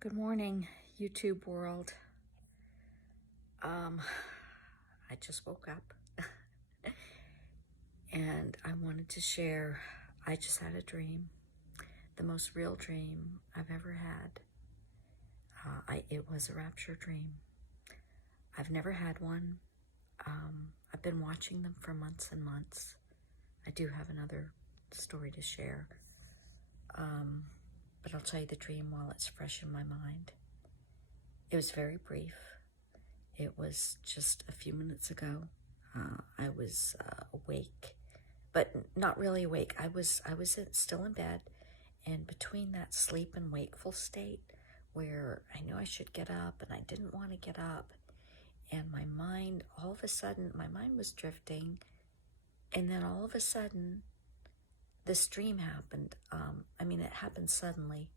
Good morning, YouTube world. I just woke up and I wanted to share. I just had a dream, the most real dream I've ever had. It was a rapture dream. I've never had one. I've been watching them for months and months. I do have another story to share, but I'll tell you the dream while it's fresh in my mind. It was very brief. It was just a few minutes ago. I was awake, but not really awake. I was still in bed, and between that sleep and wakeful state where I knew I should get up and I didn't want to get up, and my mind, all of a sudden, my mind was drifting, and then all of a sudden, this dream happened. It happened suddenly.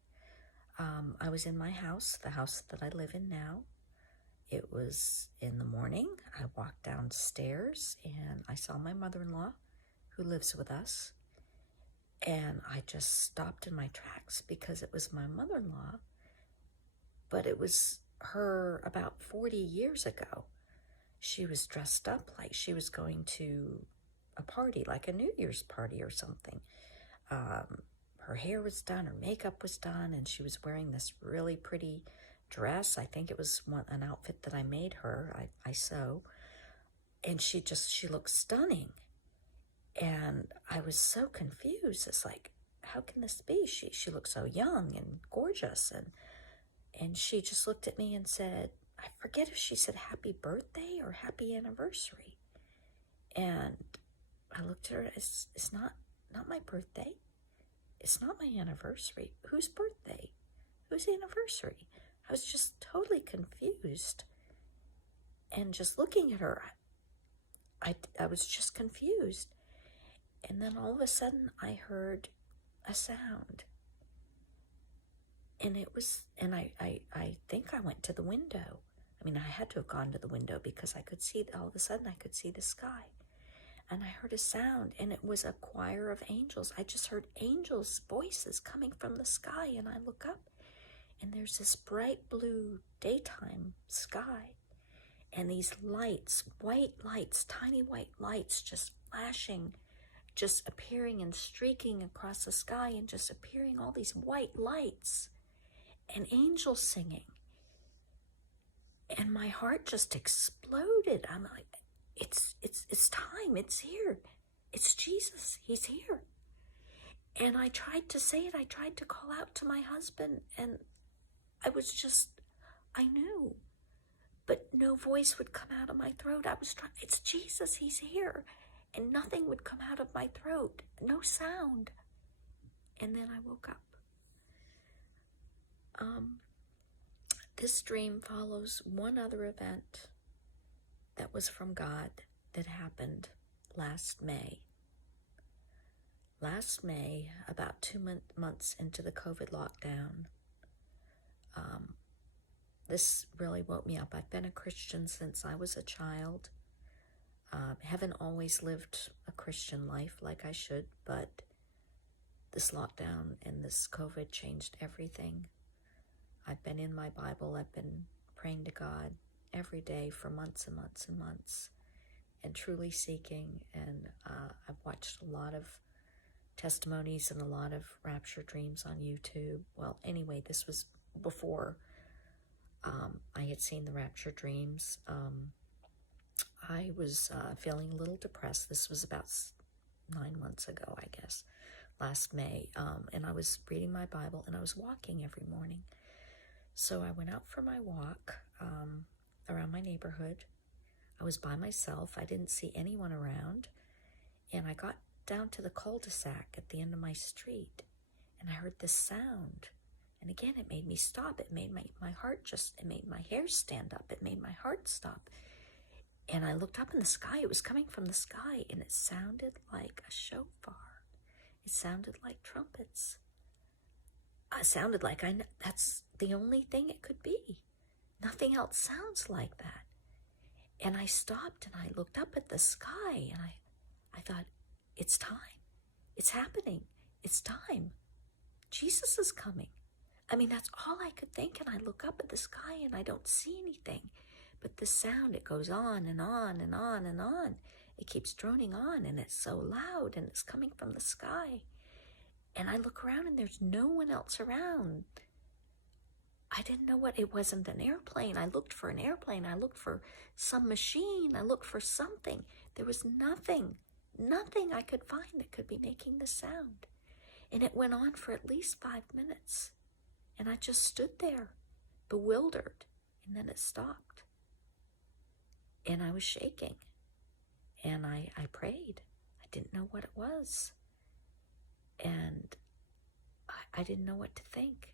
I was in my house, the house that I live in now. It was in the morning. I walked downstairs and I saw my mother-in-law who lives with us. And I just stopped in my tracks because it was my mother-in-law, but it was her about 40 years ago. She was dressed up like she was going to a party, like a New Year's party or something. Her hair was done, her makeup was done, and she was wearing this really pretty dress. I think it was an outfit that I made her. I sew. And she looked stunning. And I was so confused. It's like, how can this be? She looked so young and gorgeous. And she just looked at me and said, I forget if she said happy birthday or happy anniversary. And I looked at her, it's not my birthday. It's not my anniversary. Whose birthday? Whose anniversary? I was just totally confused. And just looking at her, I was just confused. And then all of a sudden I heard a sound. And I think I went to the window. I had to have gone to the window because all of a sudden I could see the sky. And I heard a sound, and it was a choir of angels. I just heard angels' voices coming from the sky, and I look up, and there's this bright blue daytime sky, and these lights, white lights, tiny white lights just flashing, just appearing and streaking across the sky, and just appearing all these white lights, and angels singing. And my heart just exploded. I'm like, it's time. It's here. It's Jesus. He's here. And I tried to say it. I tried to call out to my husband, and I knew, but no voice would come out of my throat. I was trying, it's Jesus. He's here. And nothing would come out of my throat. No sound. And then I woke up. This dream follows one other event that was from God that happened last May. Last May, about 2 months into the COVID lockdown, this really woke me up. I've been a Christian since I was a child. Haven't always lived a Christian life like I should, but this lockdown and this COVID changed everything. I've been in my Bible. I've been praying to God every day for months and months and months, and truly seeking. And I've watched a lot of testimonies and a lot of rapture dreams on YouTube. Well, anyway, this was before I had seen the rapture dreams. I was feeling a little depressed. This was about 9 months ago, I guess, last May. And I was reading my Bible, and I was walking every morning. So I went out for my walk around my neighborhood. I was by myself. I didn't see anyone around. And I got down to the cul-de-sac at the end of my street, and I heard this sound. And again, it made me stop. It made my heart it made my hair stand up. It made my heart stop. And I looked up in the sky. It was coming from the sky, and it sounded like a shofar. It sounded like trumpets. It sounded like that's the only thing it could be. Nothing else sounds like that. And I stopped and I looked up at the sky, and I thought, it's time. It's happening. It's time. Jesus is coming. I mean, that's all I could think. And I look up at the sky and I don't see anything. But the sound, it goes on and on and on and on. It keeps droning on, and it's so loud, and it's coming from the sky. And I look around and there's no one else around. I didn't know what, it wasn't an airplane. I looked for an airplane. I looked for some machine. I looked for something. There was nothing I could find that could be making the sound. And it went on for at least 5 minutes. And I just stood there, bewildered. And then it stopped. And I was shaking. And I prayed. I didn't know what it was. And I didn't know what to think.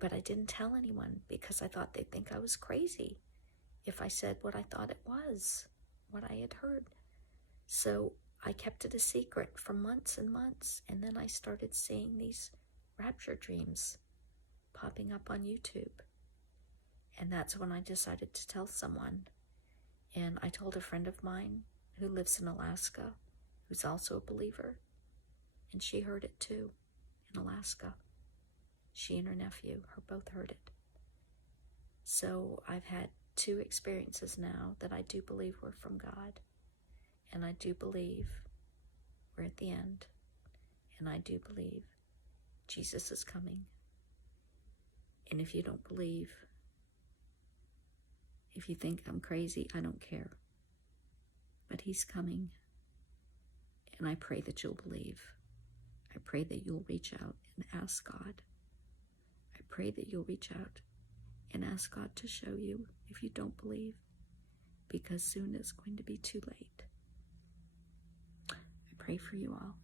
But I didn't tell anyone because I thought they'd think I was crazy if I said what I thought it was, what I had heard. So I kept it a secret for months and months, and then I started seeing these rapture dreams popping up on YouTube. And that's when I decided to tell someone. And I told a friend of mine who lives in Alaska, who's also a believer, and she heard it too in Alaska. She and her nephew both heard it. So I've had 2 experiences now that I do believe were from God. And I do believe we're at the end. And I do believe Jesus is coming. And if you don't believe, if you think I'm crazy, I don't care. But he's coming. And I pray that you'll believe. I pray that you'll reach out and ask God. I pray that you'll reach out and ask God to show you if you don't believe, because soon it's going to be too late. I pray for you all.